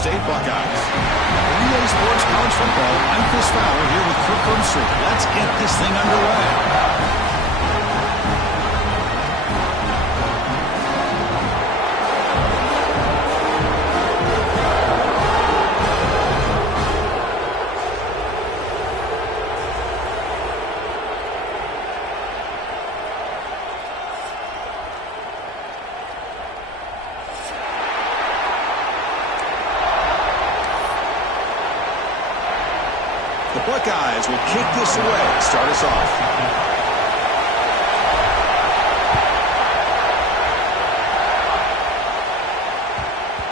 State Buckeyes. Relay Sports College Football. I'm Chris Fowler here with Kirk Herbstreit. Let's get this thing underway. The Buckeyes will kick this away, start us off.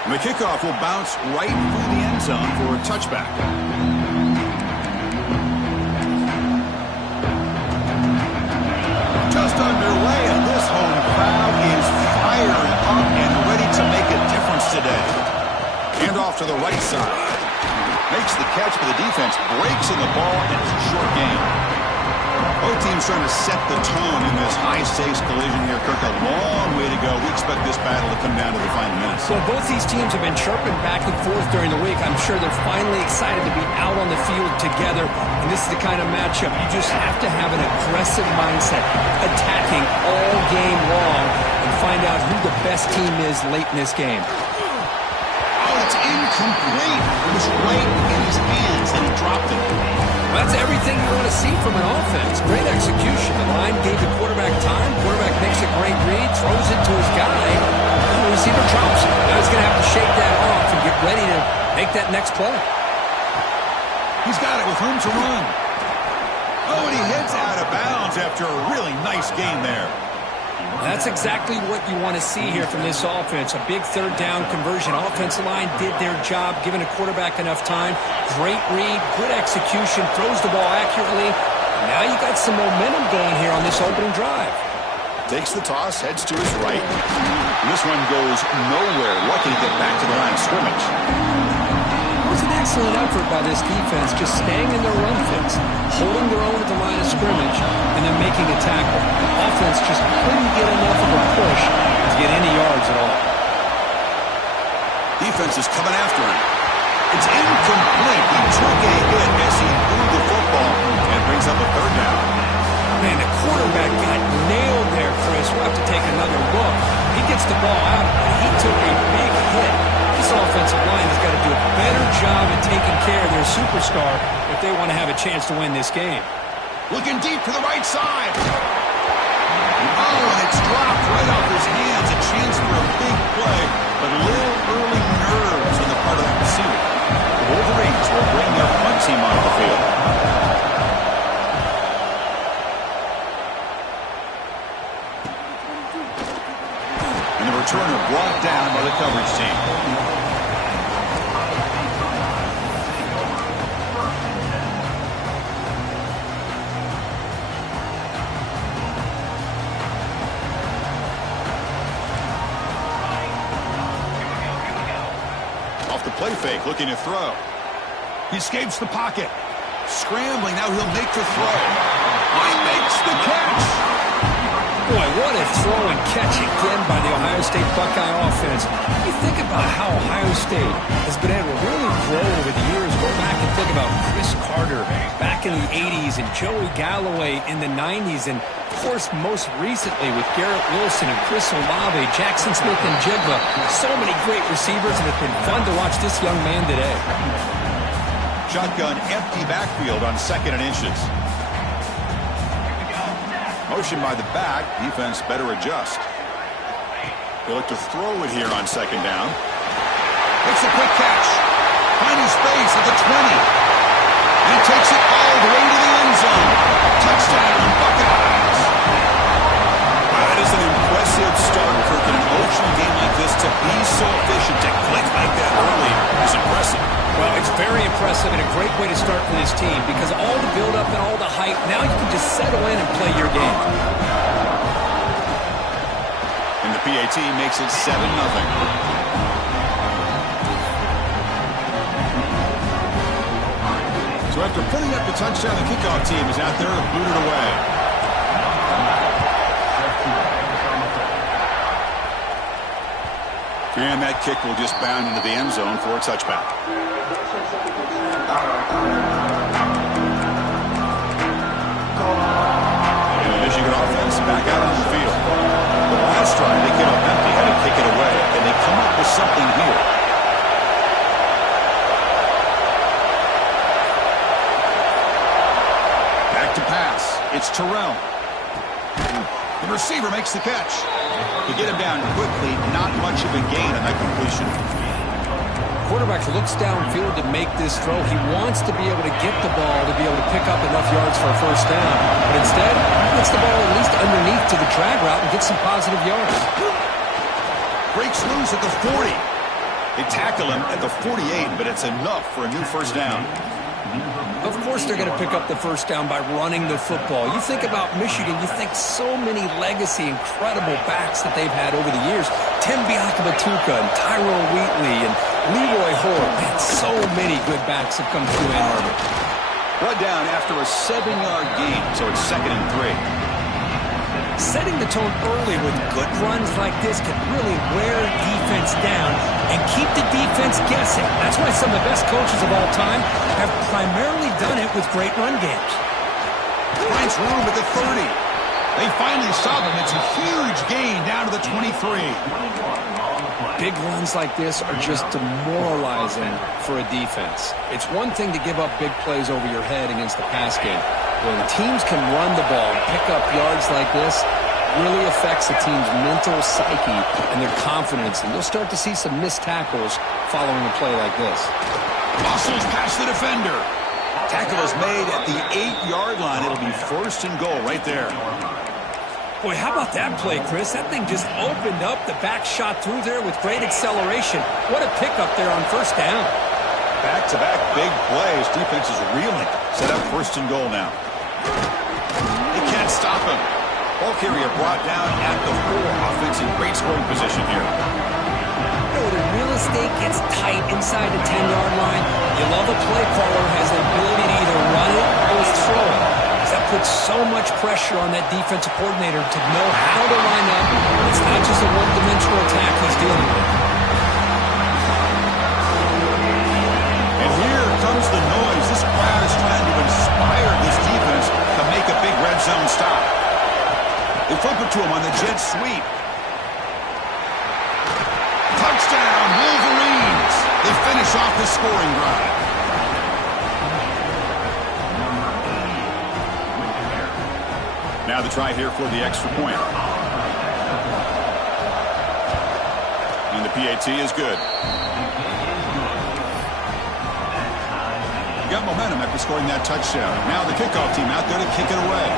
And the kickoff will bounce right through the end zone for a touchback. Just underway, and this home crowd is fired up and ready to make a difference today. Hand off to the right side. Makes the catch, but the defense breaks in the ball, and it's a short game. Both teams trying to set the tone in this high-stakes collision here, Kirk. A long way to go. We expect this battle to come down to the final minutes. Well, both these teams have been chirping back and forth during the week. I'm sure they're finally excited to be out on the field together, and this is the kind of matchup you just have to have an aggressive mindset, attacking all game long, and find out who the best team is late in this game. It's incomplete. It was right in his hands, and he dropped it. Well, that's everything you want to see from an offense. Great execution. The line gave the quarterback time. Quarterback makes a great read, throws it to his guy, and the receiver drops it. Now he's going to have to shake that off and get ready to make that next play. He's got it with room to run. Oh, and he hits out of bounds after a really nice game there. That's exactly what you want to see here from this offense. A big third down conversion. Offensive line did their job, giving a quarterback enough time. Great read, good execution, throws the ball accurately. Now you got some momentum going here on this opening drive. Takes the toss, heads to his right. This one goes nowhere. Lucky to get back to the line of scrimmage. It was an excellent effort by this defense, just staying in their run fits, holding their own at the line of scrimmage, and then making a tackle. The offense just couldn't get enough of a push to get any yards at all. Defense is coming after him. It's incomplete. He took a hit as he threw the football and brings up a third down. Man, the quarterback got nailed there, Chris. We'll have to take another look. He gets the ball out, but he took a big hit. This offensive line has got to do a better job at taking care of their superstar if they want to have a chance to win this game. Looking deep to the right side. Oh, and it's dropped right off his hands. A chance for a big play, but a little early nerves on the part of the receiver. The Wolverines will bring their punt team onto the field. And the returner brought down by the coverage team. Play fake, looking to throw. He escapes the pocket. Scrambling, now he'll make the throw. He makes the catch. Boy, what a throw and catch again by the Ohio State Buckeye offense. You think about how Ohio State has been able to really grow over the years. Go back and think about Chris Carter back in the 80s and Joey Galloway in the 90s. And, of course, most recently with Garrett Wilson and Chris Olave, Jackson Smith and Jigba. So many great receivers, and it's been fun to watch this young man today. Shotgun empty backfield on 2nd and inches. Motion by the back. Defense better adjust. They look to throw it here on 2nd down. Makes a quick catch. Finding space at the 20. And he takes it all the way to the end zone. Touchdown, Buckeyes. Wow, that is an impressive start, Kirk, in an emotional game like this. To be so efficient, to click like that early is impressive. Well, it's very impressive and a great way to start for this team because all the build-up and all the hype, now you can just settle in and play your game. And the PAT makes it 7-0. So after putting up the touchdown, the kickoff team is out there to boot it away. And that kick will just bound into the end zone for a touchback. And the Michigan offense back out on the field. The last drive, they came up empty, had to kick it away, and they come up with something here. Back to pass. It's Terrell. The receiver makes the catch. To get him down quickly, not much of a gain on that completion. Quarterback looks downfield to make this throw. He wants to be able to get the ball to be able to pick up enough yards for a first down. But instead, he gets the ball at least underneath to the drag route and gets some positive yards. Breaks loose at the 40. They tackle him at the 48, but it's enough for a new first down. Of course they're going to pick up the first down by running the football. You think about Michigan, you think so many legacy, incredible backs that they've had over the years. Tim Biakabatuka and Tyrone Wheatley and Leroy Hoare. Man, so many good backs have come through Ann Arbor. Run down after a 7-yard gain, so it's 2nd and 3. Setting the tone early with good runs like this can really wear defense down and keep the defense guessing. That's why some of the best coaches of all time have primarily done it with great run games. Finds room at the 30. They finally stop him. It's a huge gain down to the 23. Big runs like this are just demoralizing for a defense. It's one thing to give up big plays over your head against the pass game. When teams can run the ball and pick up yards like this, really affects the team's mental psyche and their confidence. And you'll start to see some missed tackles following a play like this. Muscles past the defender. Tackle is made at the 8-yard line. It'll be 1st and goal right there. Boy, how about that play, Chris? That thing just opened up. The back shot through there with great acceleration. What a pickup there on first down. Back-to-back big plays. Defense is reeling. Set up 1st and goal now. They can't stop him. Ball carrier brought down at the 4. Offense in great scoring position here. You know, when the real estate gets tight inside the 10-yard line, you love a play caller who has the ability to either run it or throw it. That puts so much pressure on that defensive coordinator to know how to line up. It's not just a one-dimensional attack he's dealing with. And here comes the noise. This crowd is trying to inspire this defense to make a big red zone stop. They flip it to him on the jet sweep. Touchdown, Wolverines. They finish off the scoring drive. Now the try here for the extra point. And the PAT is good. Got momentum after scoring that touchdown. Now the kickoff team out there to kick it away.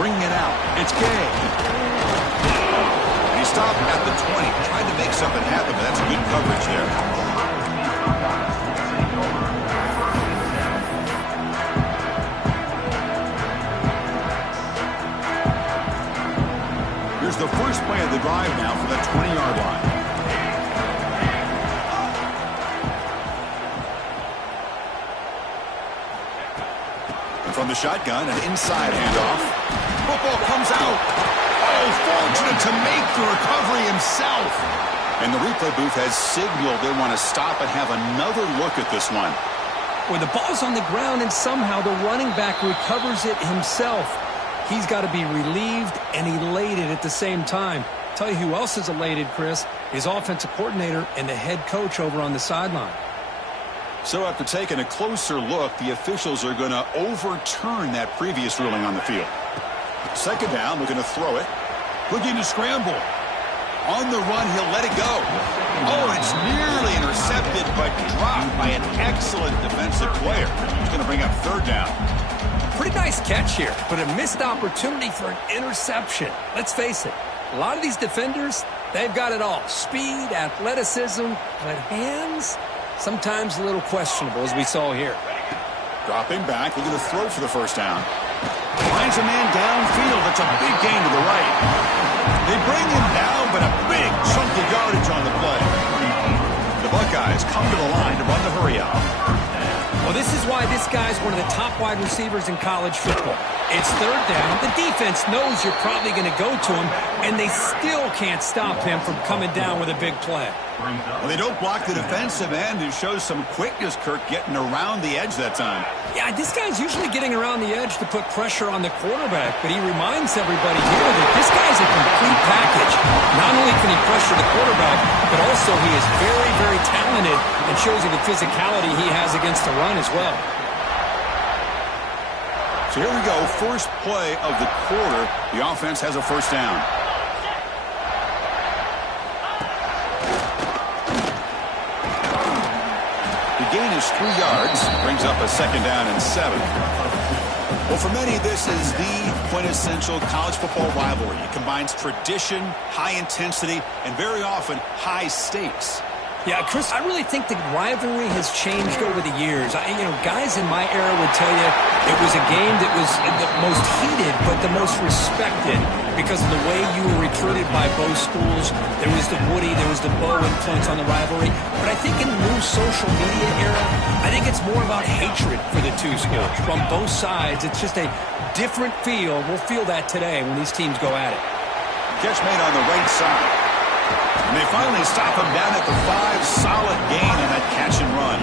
Bringing it out. It's Gay. And he stopped at the 20. Tried to make something happen, but that's good coverage there. Here's the first play of the drive now for the 20-yard line. And from the shotgun, an inside handoff. Football comes out. Oh, fortunate to make the recovery himself. And the replay booth has signaled they want to stop and have another look at this one. Well, the ball's on the ground, and somehow the running back recovers it himself. He's got to be relieved and elated at the same time. Tell you who else is elated, Chris, his offensive coordinator and the head coach over on the sideline. So after taking a closer look, the officials are going to overturn that previous ruling on the field. 2nd down, looking to throw it. Looking to scramble. On the run, he'll let it go. Oh, it's nearly intercepted, but dropped by an excellent defensive player. He's going to bring up 3rd down. Pretty nice catch here, but a missed opportunity for an interception. Let's face it, a lot of these defenders, they've got it all. Speed, athleticism, but hands, sometimes a little questionable, as we saw here. Dropping back, looking to throw for the 1st down. Finds a man downfield. It's a big gain to the right. They bring him down, but a big chunk of yardage on the play. The Buckeyes come to the line to run the hurry out. Well, this is why this guy's one of the top wide receivers in college football. It's third down. The defense knows you're probably going to go to him, and they still can't stop him from coming down with a big play. Well, they don't block the defensive end, who shows some quickness, Kirk, getting around the edge that time. Yeah, this guy's usually getting around the edge to put pressure on the quarterback, but he reminds everybody here that this guy's a complete package. Not only can he pressure the quarterback, but also he is very, very talented and shows you the physicality he has against the run as well. So here we go, first play of the quarter. The offense has a first down. The gain is 3 yards, brings up a second down and 7. Well, for many, this is the quintessential college football rivalry. It combines tradition, high intensity, and very often high stakes. Yeah, Chris, I really think the rivalry has changed over the years. Guys in my era would tell you it was a game that was the most heated but the most respected because of the way you were recruited by both schools. There was the Woody, there was the Bo influence on the rivalry. But I think in the new social media era, I think it's more about hatred for the two schools. From both sides, it's just a different feel. We'll feel that today when these teams go at it. Catch made on the right side. And they finally stop him down at the 5. Solid gain on that catch and run.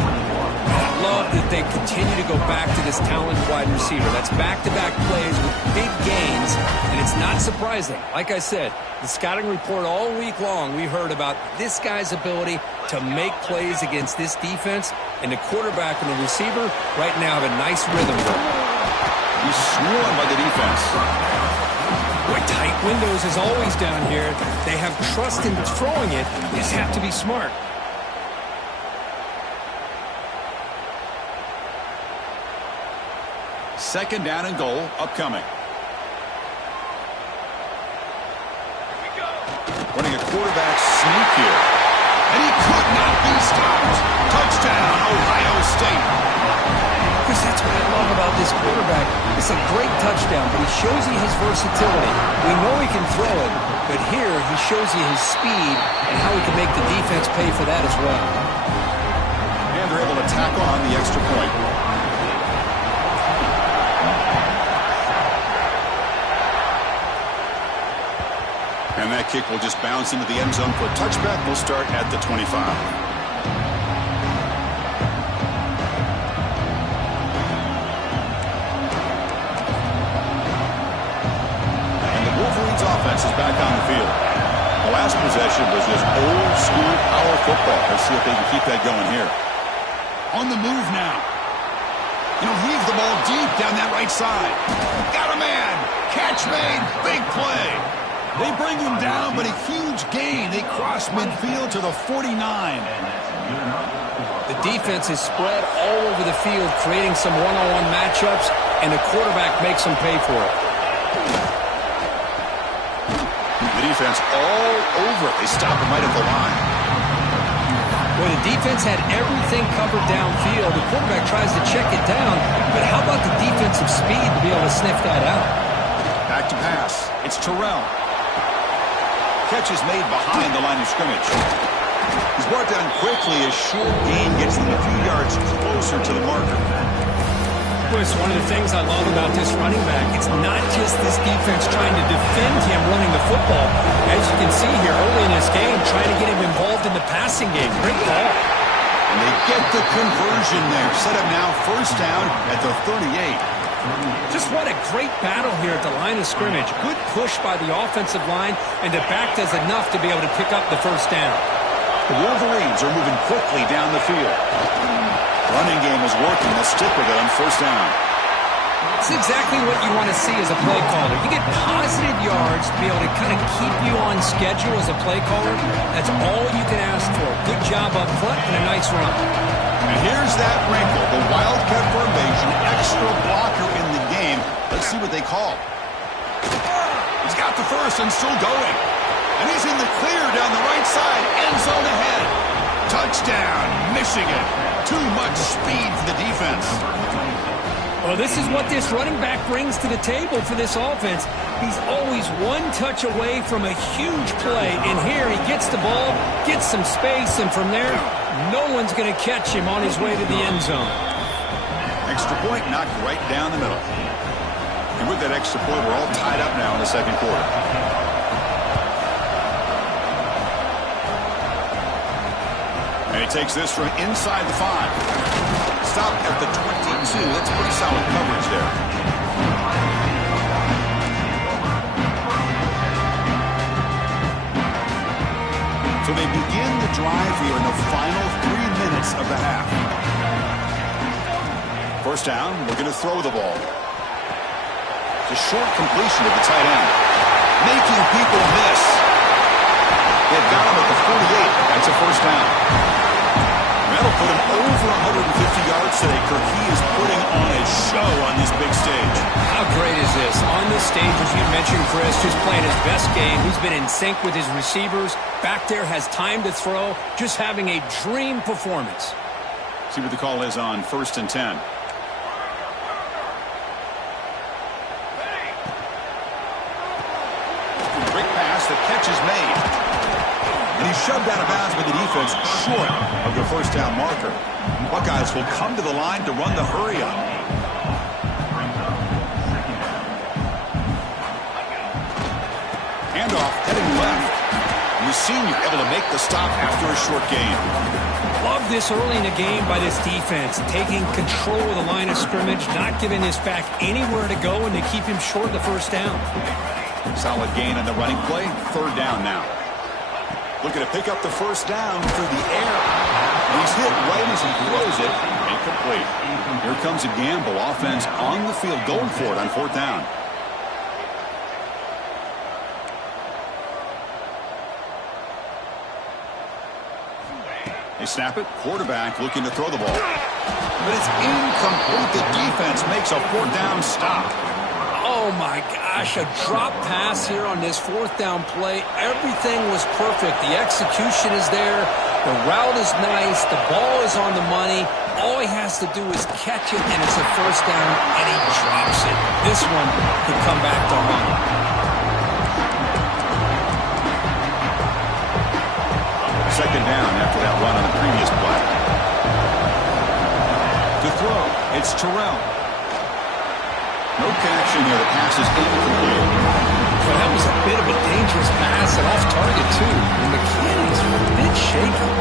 I love that they continue to go back to this talented wide receiver. That's back-to-back plays with big gains, and it's not surprising. Like I said, the scouting report all week long, we heard about this guy's ability to make plays against this defense, and the quarterback and the receiver right now have a nice rhythm going. He's swarmed by the defense. Boy, tight windows as always down here. They have trust in throwing it. They just have to be smart. Second down and goal upcoming. Running a quarterback sneak here. And he could not be stopped. Touchdown, Ohio State. Chris, that's what I love about this quarterback. It's a great touchdown, but he shows you his versatility. We know he can throw it, but here he shows you his speed and how he can make the defense pay for that as well. And they're able to tack on the extra point. And that kick will just bounce into the end zone for a touchback. We'll start at the 25. Offense is back on the field. The last possession was just old school power football. Let's see if they can keep that going here. On the move now. Heave the ball deep down that right side. Got a man. Catch made. Big play. They bring him down, but a huge gain. They cross midfield to the 49. The defense is spread all over the field, creating some one-on-one matchups, and the quarterback makes them pay for it. The defense all over it. They stop him right at the line. Well, the defense had everything covered downfield. The quarterback tries to check it down, but how about the defensive speed to be able to sniff that out? Back to pass. It's Terrell. Catch is made behind the line of scrimmage. He's brought down quickly. A short gain gets them a few yards closer to the marker. Chris, one of the things I love about this running back, it's not just this defense trying to defend him running the football. As you can see here early in this game, trying to get him involved in the passing game. Great ball. And they get the conversion there. Set up now first down at the 38. Just what a great battle here at the line of scrimmage. Good push by the offensive line, and the back does enough to be able to pick up the first down. The Wolverines are moving quickly down the field. Running game is working. They'll stick with it on first down. It's exactly what you want to see as a play caller. You get positive yards to be able to kind of keep you on schedule as a play caller. That's all you can ask for. Good job up front and a nice run. And here's that wrinkle. The Wildcat formation, extra blocker in the game. Let's see what they call. He's got the first and still going. And he's in the clear down the right side. End zone ahead. Touchdown, Michigan. Too much speed for the defense. Well, this is what this running back brings to the table for this offense. He's always one touch away from a huge play. And here he gets the ball, gets some space, and from there, no one's going to catch him on his way to the end zone. Extra point knocked right down the middle. And with that extra point, we're all tied up now in the second quarter. And he takes this from inside the 5. Stop at the 22. That's pretty solid coverage there. So they begin the drive here in the final 3 minutes of the half. First down, we're going to throw the ball. It's a short completion to the tight end. Making people miss. They've got him at the 48. That's a first down. That'll put him over 150 yards today. Kirk, he is putting on a show on this big stage. How great is this? On this stage, as you mentioned, Chris, just playing his best game. He's been in sync with his receivers. Back there, has time to throw. Just having a dream performance. See what the call is on 1st and 10. Great pass. The catch is made. And he's shoved out of bounds by the defense short of the first down marker. Buckeyes will come to the line to run the hurry up. Handoff heading left. And the senior able to make the stop after a short gain. Love this early in the game by this defense. Taking control of the line of scrimmage, not giving this back anywhere to go, and to keep him short of the first down. Solid gain on the running play. Third down now. Looking to pick up the first down through the air. And he's hit right as he throws it. Incomplete. Here comes a gamble. Offense on the field going for it on 4th down. They snap it. Quarterback looking to throw the ball. But it's incomplete. The defense makes a 4th down stop. Oh, my gosh, a drop pass here on this 4th down play. Everything was perfect. The execution is there. The route is nice. The ball is on the money. All he has to do is catch it, and it's a first down, and he drops it. This one could come back to haunt him. Second down after that run on the previous play. To throw, it's Terrell. No connection here. The pass is incomplete. Well, that was a bit of a dangerous pass and off target, too. The mechanics were a bit shaky.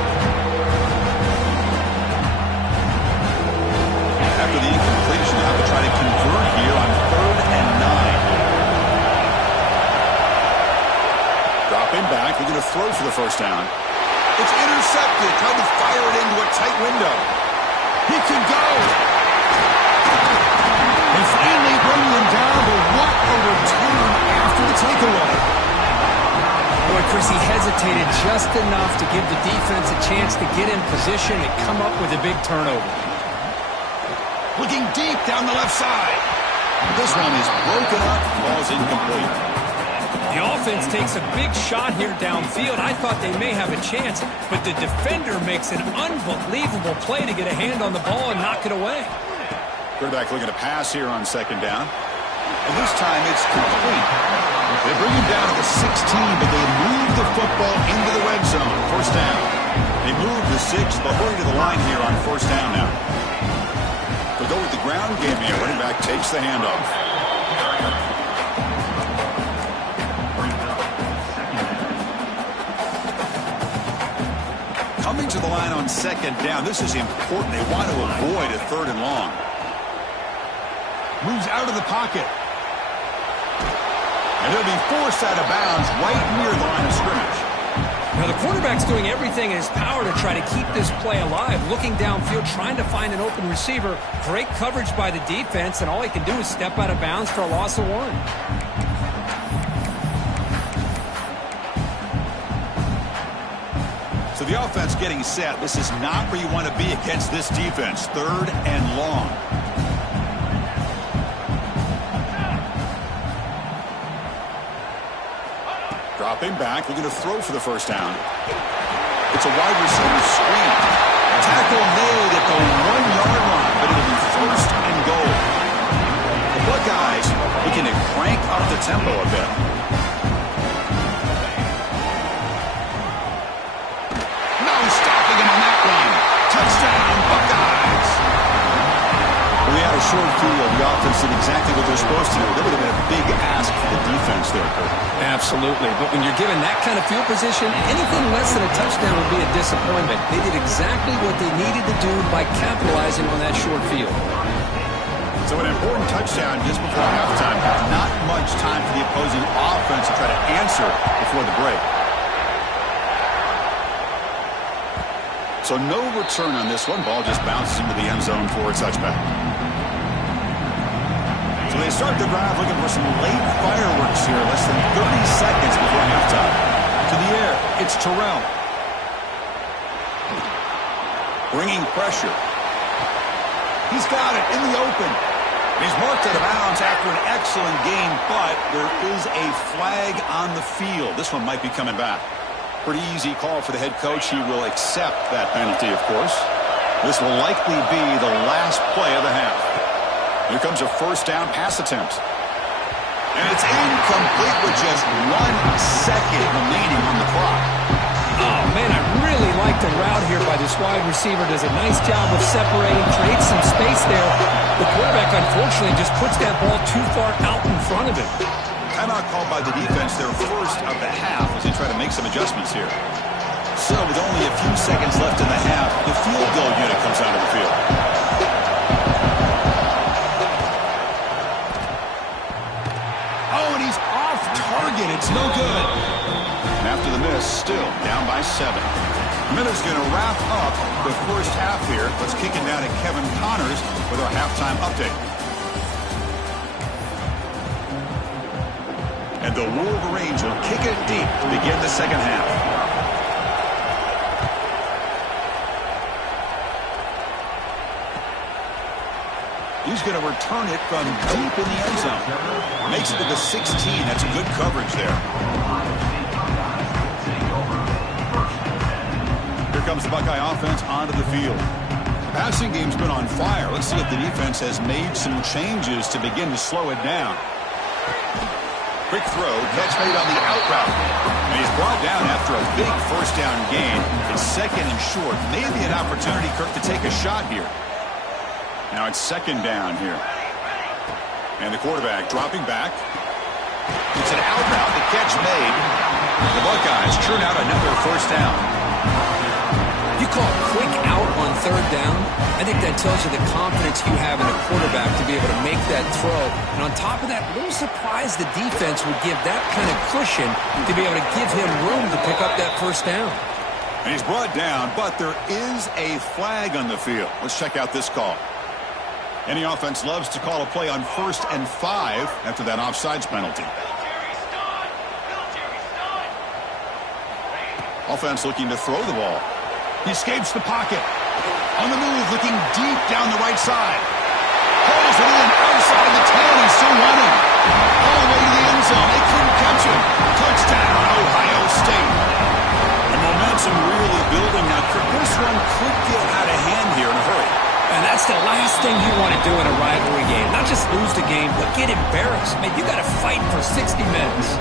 After the incompletion, they'll have to try to convert here on 3rd and 9. Dropping back. We're going to throw for the first down. It's intercepted. Tried to fire it into a tight window. He can go. They finally bring him down, but what a return after the takeaway. Boy, Chris, he hesitated just enough to give the defense a chance to get in position and come up with a big turnover. Looking deep down the left side. This one is broken up, falls incomplete. The offense takes a big shot here downfield. I thought they may have a chance, but the defender makes an unbelievable play to get a hand on the ball and knock it away. Quarterback looking to pass here on 2nd down. And this time it's complete. They bring him down to the 16, but they move the football into the red zone. First down. They move the 6, but hurry to the line here on 1st down now. They go with the ground game here. Running back takes the handoff. Coming to the line on 2nd down. This is important. They want to avoid a 3rd and long. Moves out of the pocket. And he'll be forced out of bounds right near the line of scrimmage. Now, the quarterback's doing everything in his power to try to keep this play alive. Looking downfield, trying to find an open receiver. Great coverage by the defense, and all he can do is step out of bounds for a loss of 1. So the offense getting set. This is not where you want to be against this defense. 3rd and long. Dropping back. We're going to throw for the first down. It's a wide receiver screen. Tackle made at the 1-yard line, but it'll be 1st and goal. Buckeyes looking to crank up the tempo a bit. No stopping him on that run. Touchdown, Buckeyes. Well, they had a short field. The offense did exactly what they're supposed to do. That would have been a big ask for the defense there, Kurt. Absolutely. But when you're given that kind of field position, anything less than a touchdown would be a disappointment. They did exactly what they needed to do by capitalizing on that short field. So an important touchdown just before halftime. Not much time for the opposing offense to try to answer before the break. So no return on this one. Ball just bounces into the end zone for a touchback. So they start the drive looking for some late fireworks here. Less than 30 seconds before halftime. To the air, it's Terrell. Bringing pressure. He's got it in the open. He's marked out of bounds after an excellent game, but there is a flag on the field. This one might be coming back. Pretty easy call for the head coach. He will accept that penalty, of course. This will likely be the last play of the half. Here comes a first down pass attempt. And it's incomplete with just 1 second remaining on the clock. Oh, man, I really like the route here by this wide receiver. Does a nice job of separating, creates some space there. The quarterback, unfortunately, just puts that ball too far out in front of him. Timeout called by the defense, their first of the half, as they try to make some adjustments here. So with only a few seconds left in the half, the field goal unit comes out of the field. Oh, and he's off target. It's no good. And after the miss, still down by 7. Miller's going to wrap up the first half here. Let's kick it down to Kevin Connors with our halftime update. And the Wolverines will kick it deep to begin the second half. He's going to return it from deep in the end zone. Makes it to the 16. That's good coverage there. Here comes the Buckeye offense onto the field. The passing game's been on fire. Let's see if the defense has made some changes to begin to slow it down. Quick throw, catch made on the out route. And he's brought down after a big first down gain. It's second and short. Maybe an opportunity, Kirk, to take a shot here. Now it's second down here. And the quarterback dropping back. It's an out route, the catch made. The Buckeyes churn out another first down. You call quick out on third down, I think that tells you the confidence you have in a quarterback to be able to make that throw. And on top of that, a little surprised the defense would give that kind of cushion to be able to give him room to pick up that first down. And he's brought down, but there is a flag on the field. Let's check out this call. Any offense loves to call a play on 1st and 5 after that offsides penalty. Offense looking to throw the ball. He escapes the pocket. On the move, looking deep down the right side. Pulls it in outside the 10. He's still running. All the way to the end zone. They couldn't catch him. Touchdown, Ohio State. The momentum really building now. This one could get out of hand here in a hurry. And that's the last thing you want to do in a rivalry game. Not just lose the game, but get embarrassed. Man, you got to fight for 60 minutes.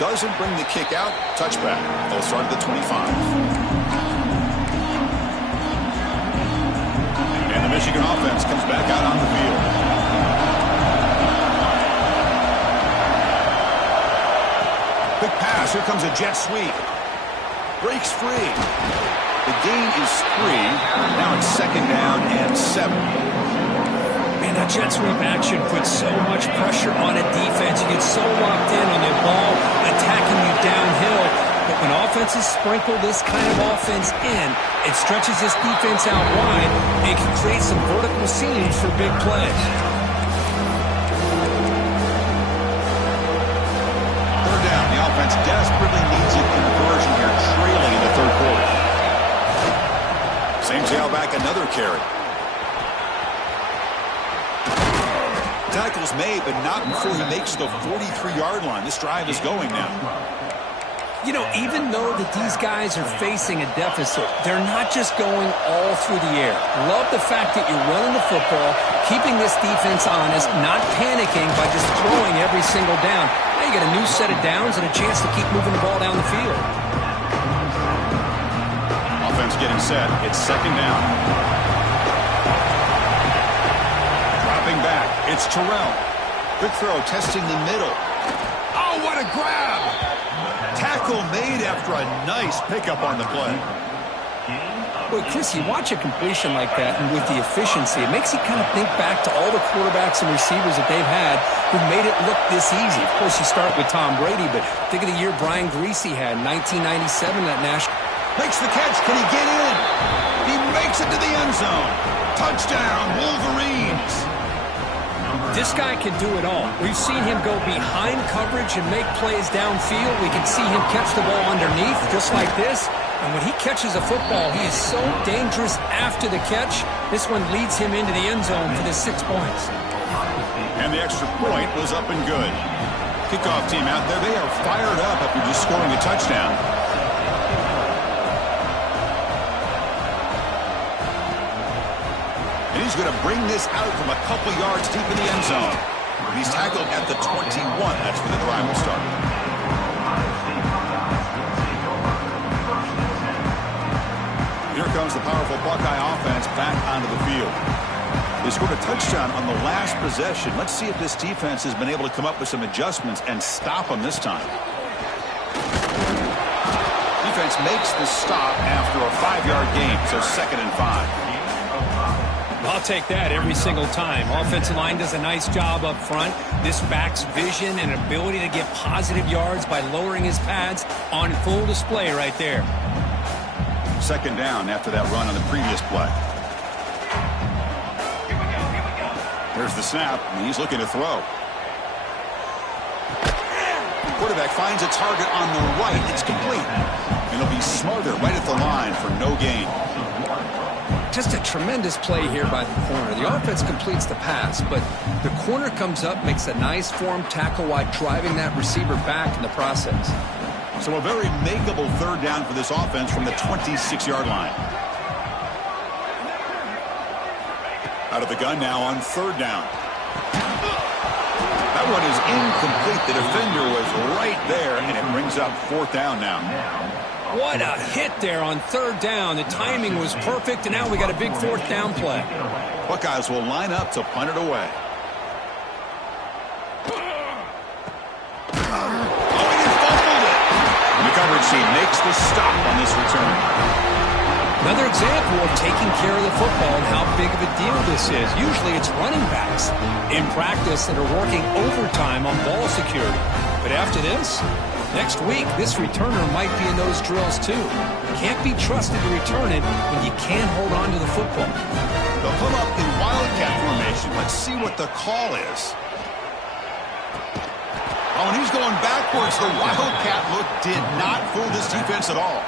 Doesn't bring the kick out. Touchback. They'll start at the 25. And the Michigan offense comes back out on the field. Quick pass. Here comes a jet sweep. Breaks free. The gain is 3. Now it's second down and 7. Man, that jet sweep action puts so much pressure on a defense. You get so locked in on the ball attacking you downhill. But when offenses sprinkle this kind of offense in, it stretches this defense out wide and can create some vertical seams for big plays. Third down. The offense desperately needs a conversion here, trailing in the third quarter. Same tailback, another carry. Tackle's made, but not before he makes the 43-yard line. This drive is going now. You know, even though that these guys are facing a deficit, they're not just going all through the air. Love the fact that you're running the football, keeping this defense honest, not panicking by just throwing every single down. Now you get a new set of downs and a chance to keep moving the ball down the field. Offense getting set. It's second down. Dropping back. It's Terrell. Quick throw, testing the middle. Oh, what a grab! Tackle made after a nice pickup on the play. Well, Chris, you watch a completion like that, and with the efficiency, it makes you kind of think back to all the quarterbacks and receivers that they've had who made it look this easy. Of course, you start with Tom Brady, but think of the year Brian Griese had, 1997, that national. Makes the catch. Can he get in? He makes it to the end zone. Touchdown, Wolverines. This guy can do it all. We've seen him go behind coverage and make plays downfield. We can see him catch the ball underneath, just like this. And when he catches a football, he is so dangerous after the catch. This one leads him into the end zone for the 6 points. And the extra point was up and good. Kickoff team out there, they are fired up after just scoring a touchdown. And he's going to bring this out from a couple yards deep in the end zone. He's tackled at the 21. That's where the drive will start. Here comes the powerful Buckeye offense back onto the field. They scored a touchdown on the last possession. Let's see if this defense has been able to come up with some adjustments and stop them this time. Defense makes the stop after a 5-yard gain, so 2nd and 5. I'll take that every single time. Offensive line does a nice job up front. This back's vision and ability to get positive yards by lowering his pads on full display right there. 2nd down after that run on the previous play. Here's the snap, and he's looking to throw. Quarterback finds a target on the right. It's complete. And he'll be smarter right at the line for no gain. Just a tremendous play here by the corner. The offense completes the pass, but the corner comes up, makes a nice form tackle while driving that receiver back in the process. So a very makeable 3rd down for this offense from the 26-yard line. Out of the gun now on 3rd down. That one is incomplete. The defender was right there, and it brings up 4th down now. What a hit there on 3rd down. The timing was perfect, and now we got a big 4th down play. Buckeyes will line up to punt it away. The coverage team makes the stop on this return. Another example of taking care of the football and how big of a deal this is. Usually it's running backs in practice that are working overtime on ball security. But after this, next week, this returner might be in those drills too. Can't be trusted to return it when you can't hold on to the football. They'll come up in wildcat formation. Let's see what the call is. Oh, and he's going backwards. The wildcat look did not fool this defense at all.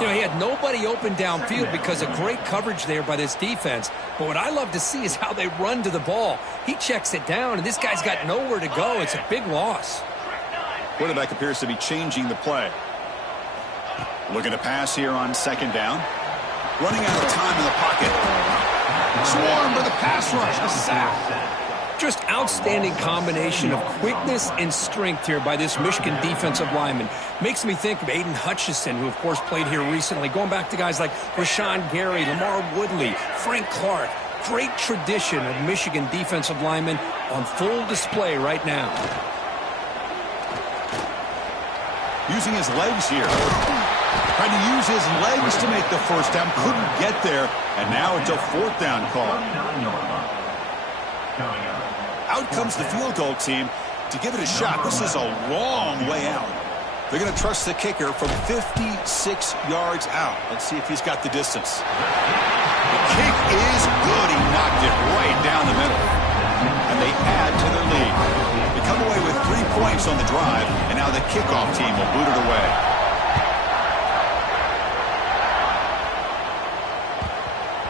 You know, he had nobody open downfield because of great coverage there by this defense. But what I love to see is how they run to the ball. He checks it down, and this guy's got nowhere to go. It's a big loss. Quarterback appears to be changing the play. Looking to pass here on 2nd down. Running out of time in the pocket. Swarmed by the pass rush. A sack. Just outstanding combination of quickness and strength here by this Michigan defensive lineman. Makes me think of Aiden Hutchinson, who, of course, played here recently. Going back to guys like Rashawn Gary, Lamar Woodley, Frank Clark. Great tradition of Michigan defensive linemen on full display right now. Using his legs here. Trying to use his legs to make the 1st down. Couldn't get there. And now it's a 4th down call. Out comes the field goal team to give it a shot. This is a long way out. They're going to trust the kicker from 56 yards out. Let's see if he's got the distance. The kick is good. He knocked it right down the middle. And they add to their lead. They come away with 3 points on the drive, and now the kickoff team will boot it away.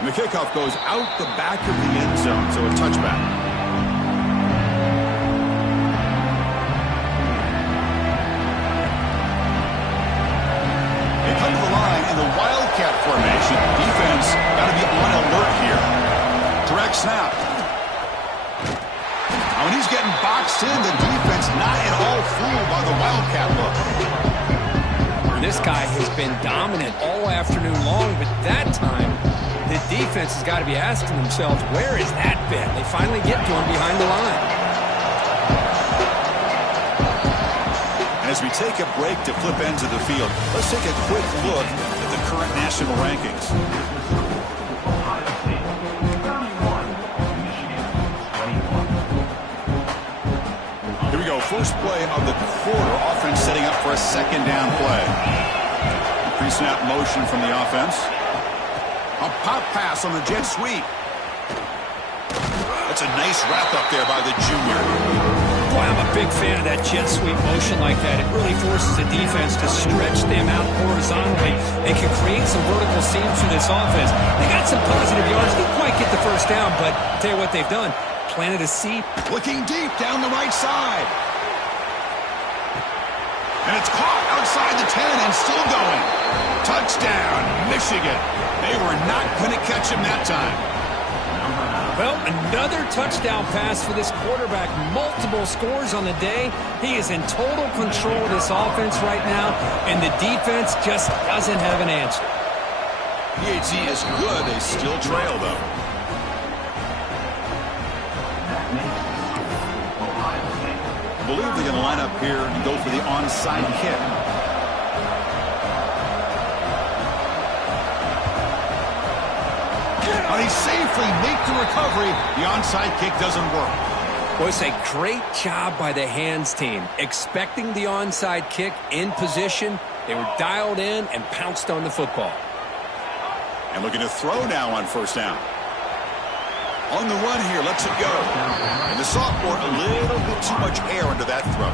And the kickoff goes out the back of the end zone, so a touchback. this guy has been dominant all afternoon long, but that time, the defense has got to be asking themselves, where has that been? They finally get to him behind the line. As we take a break to flip ends of the field, let's take a quick look at the current national rankings. Here we go, first play of the quarter. Offense setting up for a second down play. Pre-snap motion from the offense. A pop pass on the jet sweep. That's a nice wrap up there by the junior. Boy, I'm a big fan of that jet sweep motion like that. It really forces the defense to stretch them out horizontally and can create some vertical seams for this offense. They got some positive yards. Didn't quite get the first down, but I'll tell you what they've done. Planted a seed. Looking deep down the right side. And it's caught outside the 10 and still going. Touchdown, Michigan. They were not going to catch him that time. Well, another touchdown pass for this quarterback. Multiple scores on the day. He is in total control of this offense right now, and the defense just doesn't have an answer. PAT is good. They still trail, though. I believe they're going to line up here and go for the onside kick. They safely make the recovery. The onside kick doesn't work. Well, it's a great job by the hands team. Expecting the onside kick in position. They were dialed in and pounced on the football. And looking to throw now on first down. On the run here, lets it go. And the sophomore, a little bit too much air under that throw.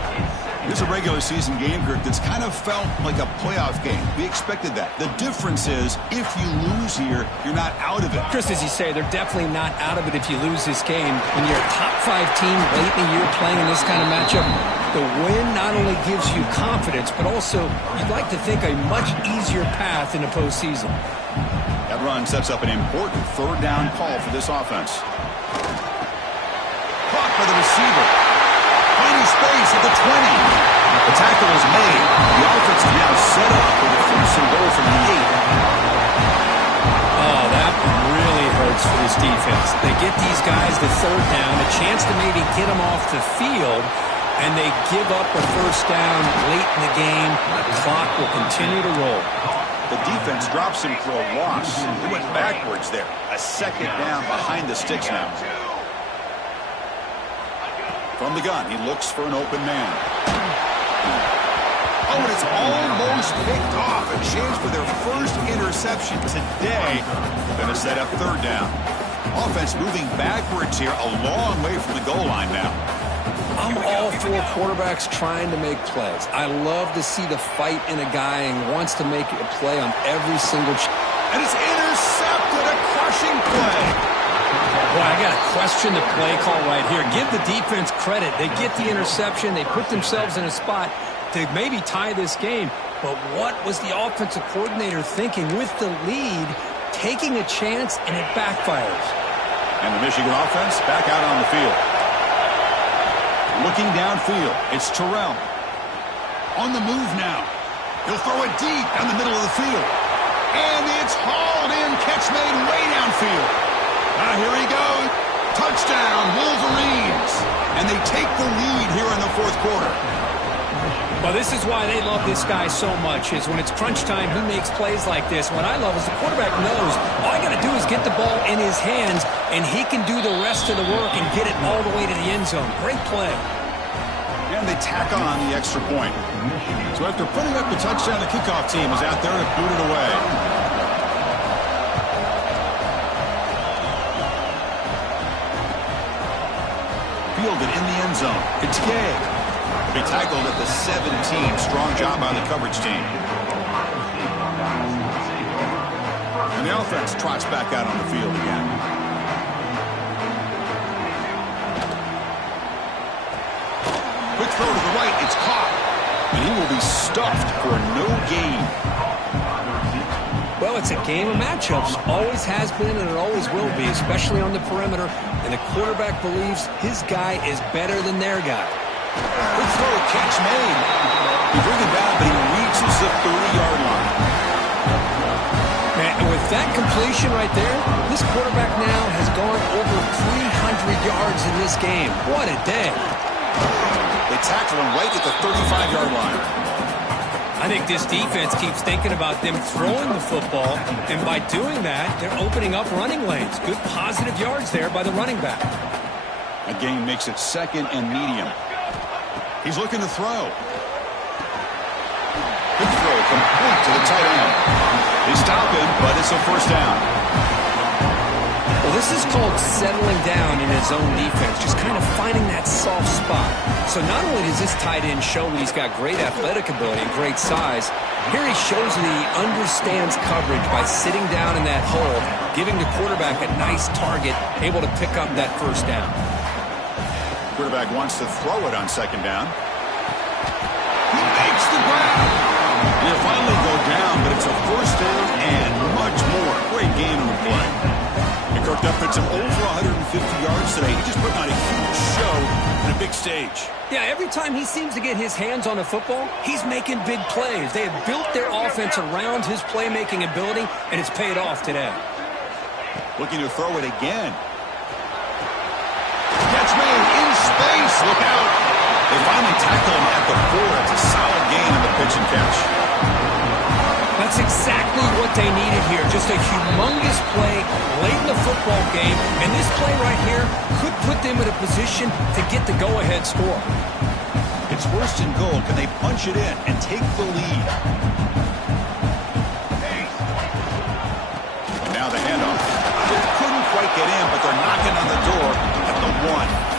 Here's a regular season game, Kirk, that's kind of felt like a playoff game. We expected that. The difference is, if you lose here, you're not out of it. Chris, as you say, they're definitely not out of it if you lose this game. When you're a top-5 team late in the year playing in this kind of matchup, the win not only gives you confidence, but also, you'd like to think, a much easier path in the postseason. That run sets up an important third down call for this offense. Caught by the receiver. Finding space at the 20. The tackle is made. The offense is now set up for the first and goal from the 8. Oh, that one really hurts for this defense. They get these guys the third down, a chance to maybe get them off the field, and they give up a first down late in the game. The clock will continue to roll. The defense drops him for a loss. He went backwards there. A second down behind the sticks now. From the gun, he looks for an open man. Oh, and it's almost picked off. A chance for their first interception today. Going to set up third down. Offense moving backwards here, a long way from the goal line now. I'm all for quarterbacks trying to make plays. I love to see the fight in a guy and wants to make a play on every single and it's intercepted, a crushing play. Boy, I got to question the play call right here. Give the defense credit. They get the interception. They put themselves in a spot to maybe tie this game. But what was the offensive coordinator thinking with the lead, taking a chance, and it backfires? And the Michigan offense back out on the field. Looking downfield, it's Terrell. On the move now. He'll throw it deep down the middle of the field. And it's hauled in, catch made way downfield. Now here he goes. Touchdown, Wolverines. And they take the lead here in the fourth quarter. Well, this is why they love this guy so much, is when it's crunch time, he makes plays like this. What I love is the quarterback knows all I got to do is get the ball in his hands, and he can do the rest of the work and get it all the way to the end zone. Great play. And they tack on the extra point. So after putting up the touchdown, the kickoff team is out there to boot it away. Fielded in the end zone. It's Gay. He tackled at the 17. Strong job by the coverage team. And the offense trots back out on the field again. Quick throw to the right. It's caught. And he will be stuffed for no gain. Well, it's a game of matchups. Always has been and it always will be, especially on the perimeter. And the quarterback believes his guy is better than their guy. Good throw, catch made. He brings it down, but he reaches the 30-yard line. Man, and with that completion right there, this quarterback now has gone over 300 yards in this game. What a day. They tackle him right at the 35-yard line. I think this defense keeps thinking about them throwing the football, and by doing that, they're opening up running lanes. Good positive yards there by the running back. A gain makes it second and medium. He's looking to throw. Good throw, complete to the tight end. They stop him, but it's a first down. Well, this is called settling down in his own defense, just kind of finding that soft spot. So not only does this tight end show that he's got great athletic ability and great size, here he shows that he understands coverage by sitting down in that hole, giving the quarterback a nice target, able to pick up that first down. Quarterback wants to throw it on second down. He makes the grab. He'll finally go down, but it's a first down and much more. Great game in the play. And Kirk Duff puts him over 150 yards today. He just put on a huge show on a big stage. Yeah, every time he seems to get his hands on the football, he's making big plays. They have built their offense around his playmaking ability, and it's paid off today. Looking to throw it again. Catch made in space. Look out. They finally tackle him at the 4. It's a solid gain on the pitch and catch. That's exactly what they needed here. Just a humongous play late in the football game. And this play right here could put them in a position to get the go-ahead score. It's first and goal. Can they punch it in and take the lead? And now the handoff. They couldn't quite get in, but they're knocking on the door at the 1.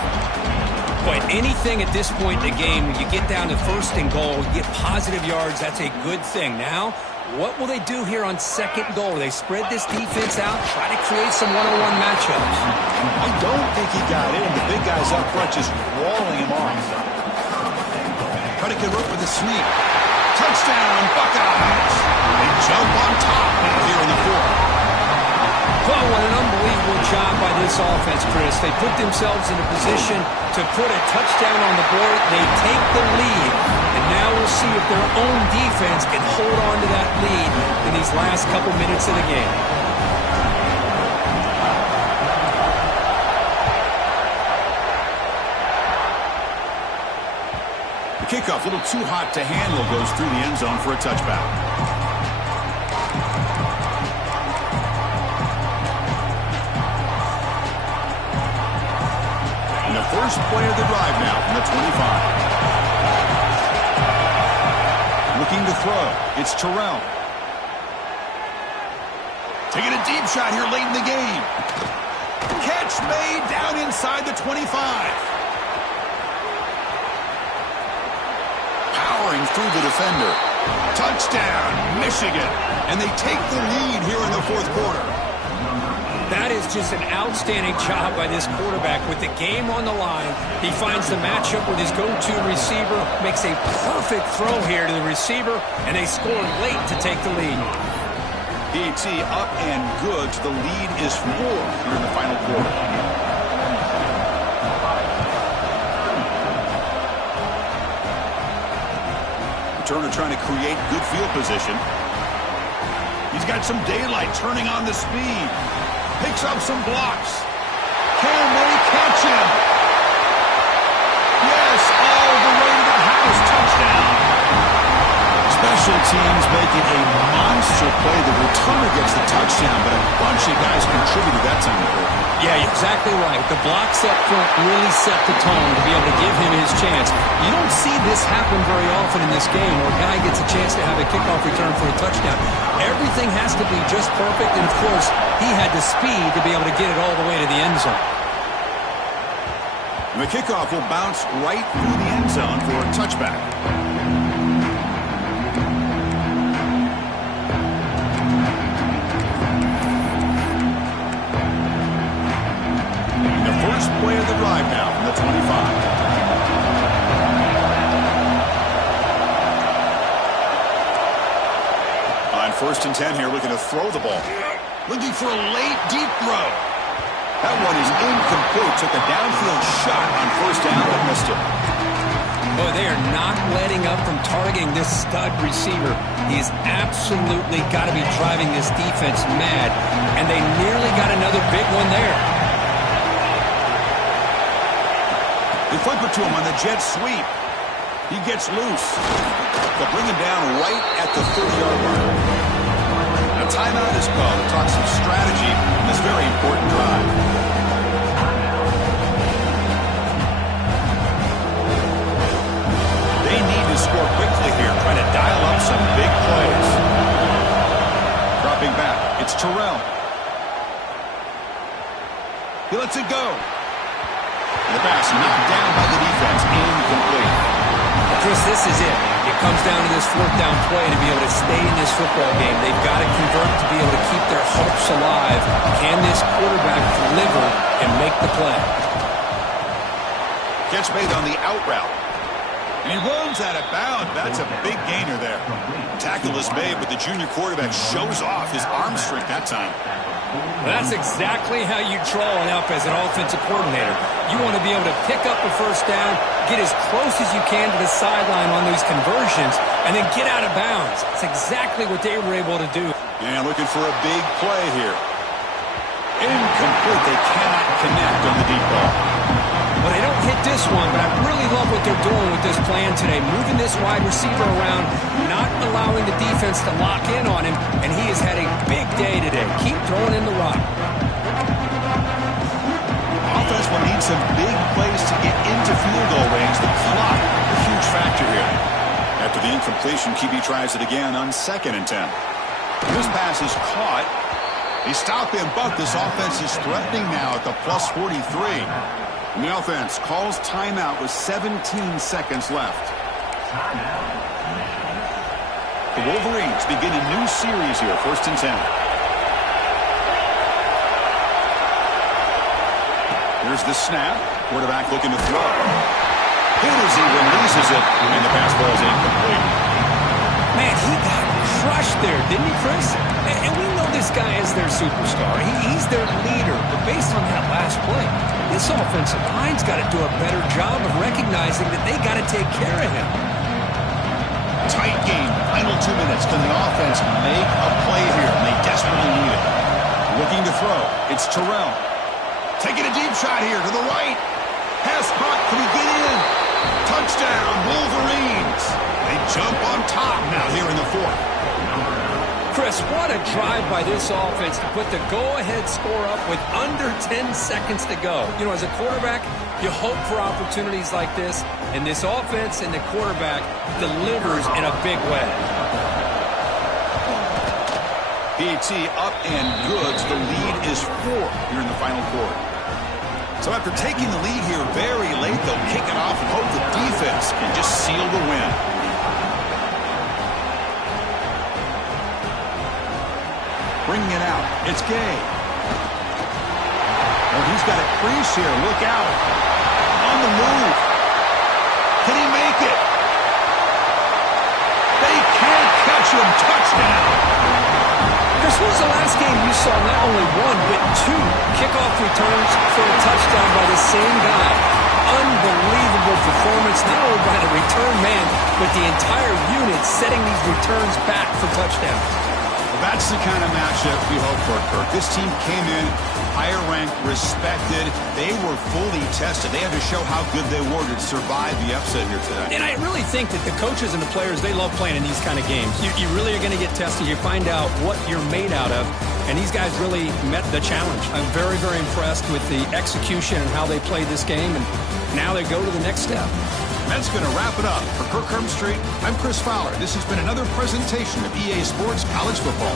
But anything at this point in the game, when you get down to first and goal, you get positive yards, that's a good thing. Now, what will they do here on second goal? They spread this defense out, try to create some one-on-one matchups. I don't think he got in. The big guys up front just walling him off. Try to convert with a sneak. Touchdown, Buckeyes! They jump on top now here in the 4th. Well, what an unbelievable job by this offense, Chris. They put themselves in a position to put a touchdown on the board. They take the lead, and now we'll see if their own defense can hold on to that lead in these last couple minutes of the game. The kickoff, a little too hot to handle, goes through the end zone for a touchback. First play of the drive now from the 25. Looking to throw. It's Terrell. Taking a deep shot here late in the game. Catch made down inside the 25. Powering through the defender. Touchdown, Michigan. And they take the lead here in the 4th quarter. That is just an outstanding job by this quarterback. With the game on the line, he finds the matchup with his go-to receiver, makes a perfect throw here to the receiver, and they score late to take the lead. PAT up and good. The lead is 4 here in the final quarter. Turner trying to create good field position. He's got some daylight, turning on the speed. Picks up some blocks. Can they catch him? Yes, all the way to the house. Touchdown. Special teams making a monster play. The returner gets the touchdown, but a bunch of guys contributed that time. Yeah, you're exactly right. The blocks up front really set the tone to be able to give him his chance. You don't see this happen very often in this game where a guy gets a chance to have a kickoff return for a touchdown. Everything has to be just perfect, and of course, he had the speed to be able to get it all the way to the end zone. And the kickoff will bounce right through the end zone for a touchback. The first play of the drive now from the 25. First and 10 here, looking to throw the ball. Looking for a late, deep throw. That one is incomplete. Took a downfield shot on first down, but missed it. Boy, they are not letting up from targeting this stud receiver. He's absolutely got to be driving this defense mad, and they nearly got another big one there. They flip it to him on the jet sweep. He gets loose. They'll bring him down right at the 30-yard line. A timeout is called to talk some strategy in this very important drive. They need to score quickly here, trying to dial up some big plays. Dropping back, it's Terrell. He lets it go. And the pass knocked down by the defense, incomplete. Chris, this is it. It comes down to this fourth down play to be able to stay in this football game. They've got to convert to be able to keep their hopes alive. Can this quarterback deliver and make the play? Catch made on the out route. And he runs out of bounds. That's a big gainer there. Tackle is made, but the junior quarterback shows off his arm strength that time. That's exactly how you draw it up as an offensive coordinator. You want to be able to pick up a first down, get as close as you can to the sideline on those conversions, and then get out of bounds. That's exactly what they were able to do. And looking for a big play here. Incomplete. They cannot connect on the deep ball. Well, they don't hit this one, but I really love what they're doing with this plan today. Moving this wide receiver around, not allowing the defense to lock in on him, and he has had a big day today. Keep throwing in the rock. Offense will need some big plays to get into field goal range. The clock, a huge factor here. After the incompletion, QB tries it again on 2nd and 10. This pass is caught. They stop him, but this offense is threatening now at the plus 43. And the offense calls timeout with 17 seconds left. The Wolverines begin a new series here, 1st and 10. Here's the snap. Quarterback looking to throw. Hit as he releases it, and the pass ball is incomplete. Man, he got crushed there, didn't he, Chris? And we know this guy is their superstar. He's their leader. But based on that last play, this offensive line's got to do a better job of recognizing that they got to take care of him. Tight game. Final 2 minutes. Can the offense make a play here? And they desperately need it. Looking to throw. It's Terrell. Taking a deep shot here to the right. Pass caught. Can he get in? Touchdown, Wolverines. They jump on top now here in the 4th. Chris, what a drive by this offense to put the go-ahead score up with under 10 seconds to go. You know, as a quarterback, you hope for opportunities like this, and this offense and the quarterback delivers in a big way. PAT up and good. The lead is 4 here in the final quarter. So after taking the lead here very late, they'll kick it off and hope the defense can just seal the win. Bringing it out. It's Gay. Oh, he's got a crease here. Look out. On the move. Can he make it? They can't catch him. Touchdown. Chris, when was the last game you saw not only one, but 2 kickoff returns for a touchdown by the same guy? Unbelievable performance, not only by the return man, but the entire unit setting these returns back for touchdowns. That's the kind of matchup we hope for, Kirk. This team came in higher ranked, respected. They were fully tested. They had to show how good they were to survive the upset here today. And I really think that the coaches and the players, they love playing in these kind of games. You really are going to get tested. You find out what you're made out of. And these guys really met the challenge. I'm very, very impressed with the execution and how they played this game. And now they go to the next step. That's going to wrap it up. For Kirk Street, I'm Chris Fowler. This has been another presentation of EA Sports College Football.